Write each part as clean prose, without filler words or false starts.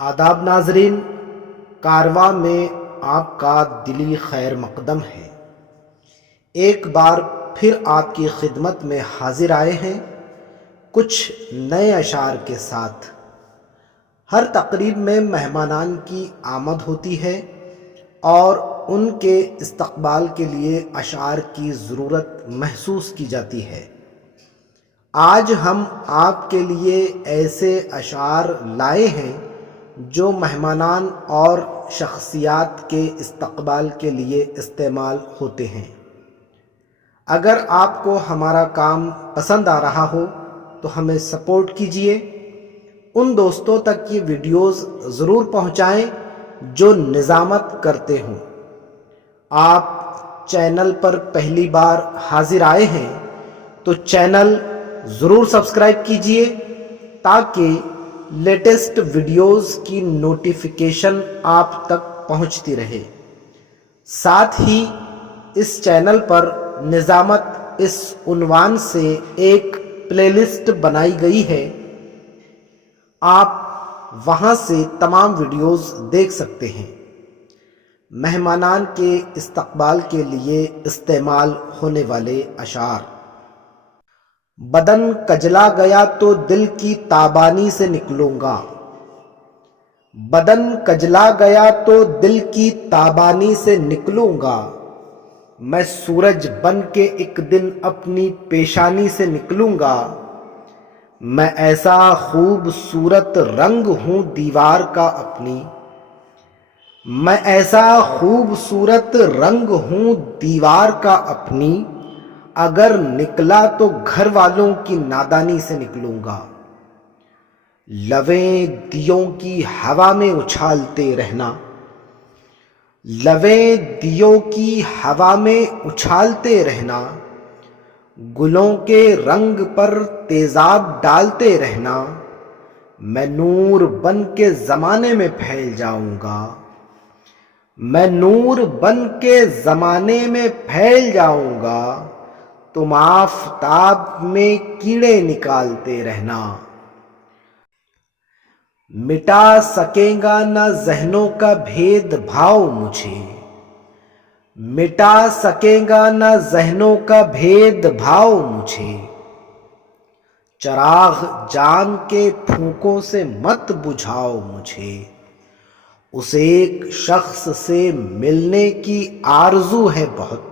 آداب ناظرین، کارواں میں آپ کا دلی خیر مقدم ہے۔ ایک بار پھر آپ کی خدمت میں حاضر آئے ہیں کچھ نئے اشعار کے ساتھ۔ ہر تقریب میں مہمانان کی آمد ہوتی ہے اور ان کے استقبال کے لیے اشعار کی ضرورت محسوس کی جاتی ہے۔ آج ہم آپ کے لیے ایسے اشعار لائے ہیں جو مہمانان اور شخصیات کے استقبال کے لیے استعمال ہوتے ہیں۔ اگر آپ کو ہمارا کام پسند آ رہا ہو تو ہمیں سپورٹ کیجیے۔ ان دوستوں تک یہ ویڈیوز ضرور پہنچائیں جو نظامت کرتے ہوں۔ آپ چینل پر پہلی بار حاضر آئے ہیں تو چینل ضرور سبسکرائب کیجیے تاکہ لیٹسٹ ویڈیوز کی نوٹیفیکیشن آپ تک پہنچتی رہے۔ ساتھ ہی اس چینل پر نظامت اس عنوان سے ایک پلے لسٹ بنائی گئی ہے، آپ وہاں سے تمام ویڈیوز دیکھ سکتے ہیں۔ مہمانان کے استقبال کے لیے استعمال ہونے والے اشعار۔ بدن کجلا گیا تو دل کی تابانی سے نکلوں گا، بدن کجلا گیا تو دل کی تابانی سے نکلوں گا، میں سورج بن کے ایک دن اپنی پیشانی سے نکلوں گا، میں ایسا خوبصورت رنگ ہوں دیوار کا اپنی، میں ایسا خوبصورت رنگ ہوں دیوار کا اپنی، اگر نکلا تو گھر والوں کی نادانی سے نکلوں گا، لویں دیوں کی ہوا میں اچھالتے رہنا، لویں دیوں کی ہوا میں اچھالتے رہنا، گلوں کے رنگ پر تیزاب ڈالتے رہنا، میں نور بن کے زمانے میں پھیل جاؤں گا، میں نور بن کے زمانے میں پھیل جاؤں گا، تم آفتاب میں کیڑے نکالتے رہنا، مٹا سکیں گا نہ ذہنوں کا بھید بھاؤ مجھے، مٹا سکیں گا نہ ذہنوں کا بھید بھاؤ مجھے، چراغ جان کے پھونکوں سے مت بجھاؤ مجھے، اس ایک شخص سے ملنے کی آرزو ہے بہت،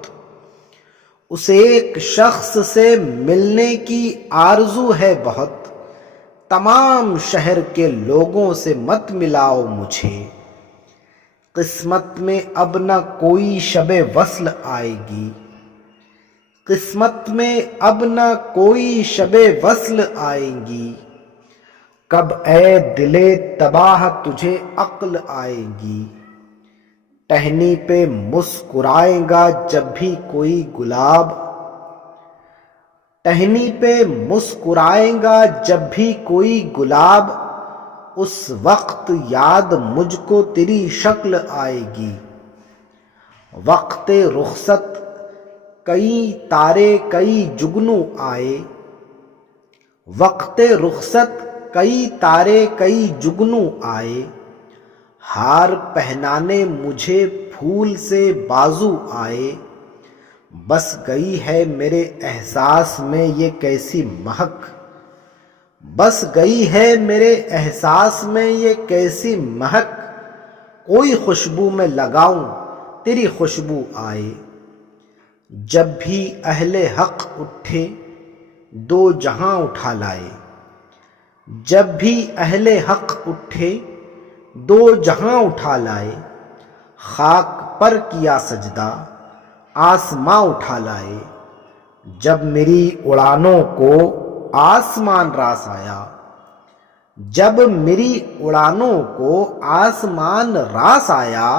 اس ایک شخص سے ملنے کی آرزو ہے بہت، تمام شہر کے لوگوں سے مت ملاؤ مجھے، قسمت میں اب نہ کوئی شب وصل آئے گی، قسمت میں اب نہ کوئی شب وصل آئے گی، کب اے دلے تباہ تجھے عقل آئے گی، ٹہنی پہ مسکرائے گا جب بھی کوئی گلاب، ٹہنی پہ مسکرائے گا جب بھی کوئی گلاب، اس وقت یاد مجھ کو تیری شکل آئے گی، وقت رخصت کئی تارے کئی جگنو آئے، وقت رخصت کئی تارے کئی جگنو آئے، ہار پہنانے مجھے پھول سے بازو آئے، بس گئی ہے میرے احساس میں یہ کیسی مہک، بس گئی ہے میرے احساس میں یہ کیسی مہک، کوئی خوشبو میں لگاؤں تیری خوشبو آئے، جب بھی اہل حق اٹھے دو جہاں اٹھا لائے، جب بھی اہل حق اٹھے دو جہاں اٹھا لائے، خاک پر کیا سجدہ آسماں اٹھا لائے، جب میری اڑانوں کو آسمان راس آیا، جب میری اڑانوں کو آسمان راس آیا،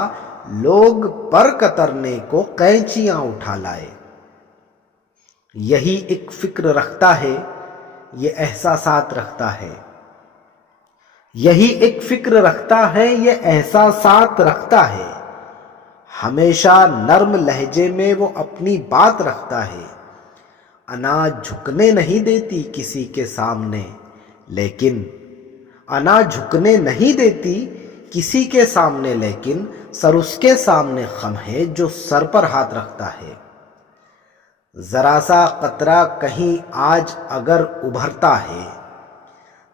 لوگ پر کترنے کو قینچیاں اٹھا لائے۔ یہی ایک فکر رکھتا ہے، یہ احساسات رکھتا ہے، یہی ایک فکر رکھتا ہے، یہ احساسات رکھتا ہے، ہمیشہ نرم لہجے میں وہ اپنی بات رکھتا ہے، انا جھکنے نہیں دیتی کسی کے سامنے، لیکن انا جھکنے نہیں دیتی کسی کے سامنے لیکن سر اس کے سامنے خم ہے جو سر پر ہاتھ رکھتا ہے۔ ذرا سا قطرہ کہیں آج اگر ابھرتا ہے،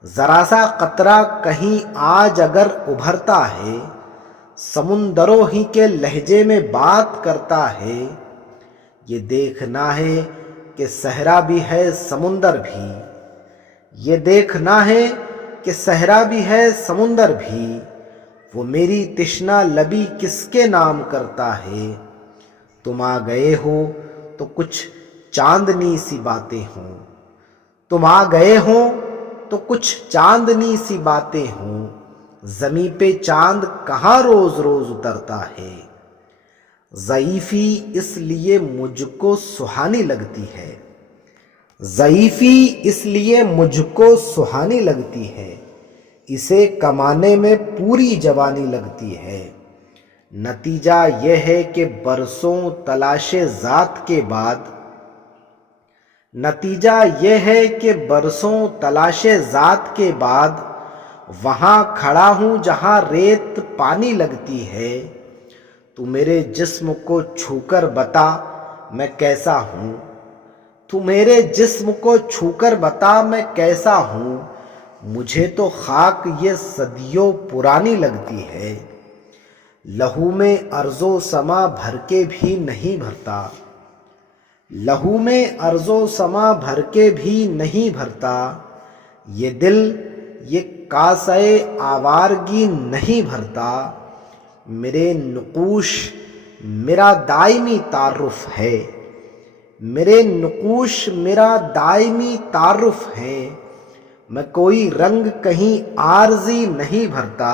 ذرا سا قطرہ کہیں آج اگر ابھرتا ہے، سمندروں ہی کے لہجے میں بات کرتا ہے۔ یہ دیکھنا ہے کہ صحرا بھی ہے سمندر بھی، یہ دیکھنا ہے کہ صحرا بھی ہے سمندر بھی، وہ میری تشنا لبی کس کے نام کرتا ہے۔ تم آ گئے ہو تو کچھ چاندنی سی باتیں ہوں، تم آ گئے ہو تو کچھ چاندنی سی باتیں ہوں، زمیں پہ چاند کہاں روز روز اترتا ہے۔ ضعیفی اس لیے مجھ کو سہانی لگتی ہے، ضعیفی اس لیے مجھ کو سہانی لگتی ہے، اسے کمانے میں پوری جوانی لگتی ہے۔ نتیجہ یہ ہے کہ برسوں تلاش ذات کے بعد، نتیجہ یہ ہے کہ برسوں تلاش ذات کے بعد وہاں کھڑا ہوں جہاں ریت پانی لگتی ہے۔ تو میرے جسم کو چھو کر بتا میں کیسا ہوں، تو میرے جسم کو چھو کر بتا میں کیسا ہوں، مجھے تو خاک یہ صدیوں پرانی لگتی ہے۔ لہو میں ارض و سما بھر کے بھی نہیں بھرتا، لہو میں ارض و سما بھر کے بھی نہیں بھرتا، یہ دل یہ کاسہ آوارگی نہیں بھرتا۔ میرے نقوش میرا دائمی تعارف ہے، میرے نقوش میرا دائمی تعارف ہے، میں کوئی رنگ کہیں عارضی نہیں بھرتا۔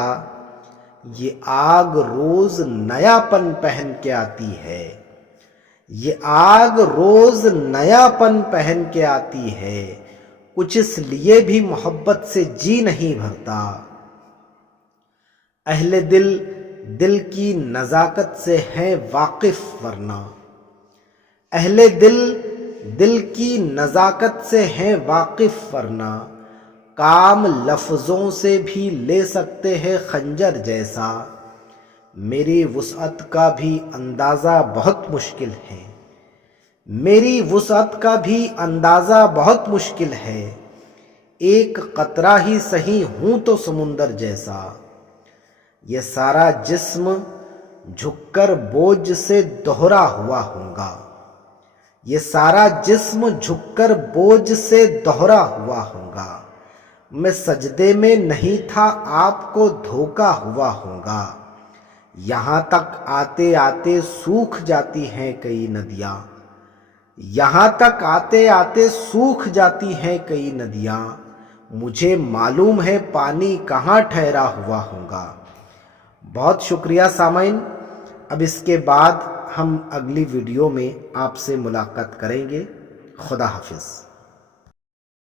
یہ آگ روز نیا پن پہن کے آتی ہے، یہ آگ روز نیا پن پہن کے آتی ہے، کچھ اس لیے بھی محبت سے جی نہیں بھرتا۔ اہل دل دل کی نزاکت سے ہیں واقف ورنہ، اہل دل دل کی نزاکت سے ہیں واقف ورنہ، کام لفظوں سے بھی لے سکتے ہیں خنجر جیسا۔ میری وسعت کا بھی اندازہ بہت مشکل ہے، میری وسعت کا بھی اندازہ بہت مشکل ہے، ایک قطرہ ہی سہی ہوں تو سمندر جیسا۔ یہ سارا جسم جھک کر بوجھ سے دوہرا ہوا ہوں گا، یہ سارا جسم جھک کر بوجھ سے دوہرا ہوا ہوں گا، میں سجدے میں نہیں تھا آپ کو دھوکا ہوا ہوں گا۔ یہاں تک آتے آتے سوکھ جاتی ہیں کئی ندیاں، یہاں تک آتے آتے سوکھ جاتی ہیں کئی ندیاں، مجھے معلوم ہے پانی کہاں ٹھہرا ہوا ہوگا۔ بہت شکریہ سامعین، اب اس کے بعد ہم اگلی ویڈیو میں آپ سے ملاقات کریں گے۔ خدا حافظ۔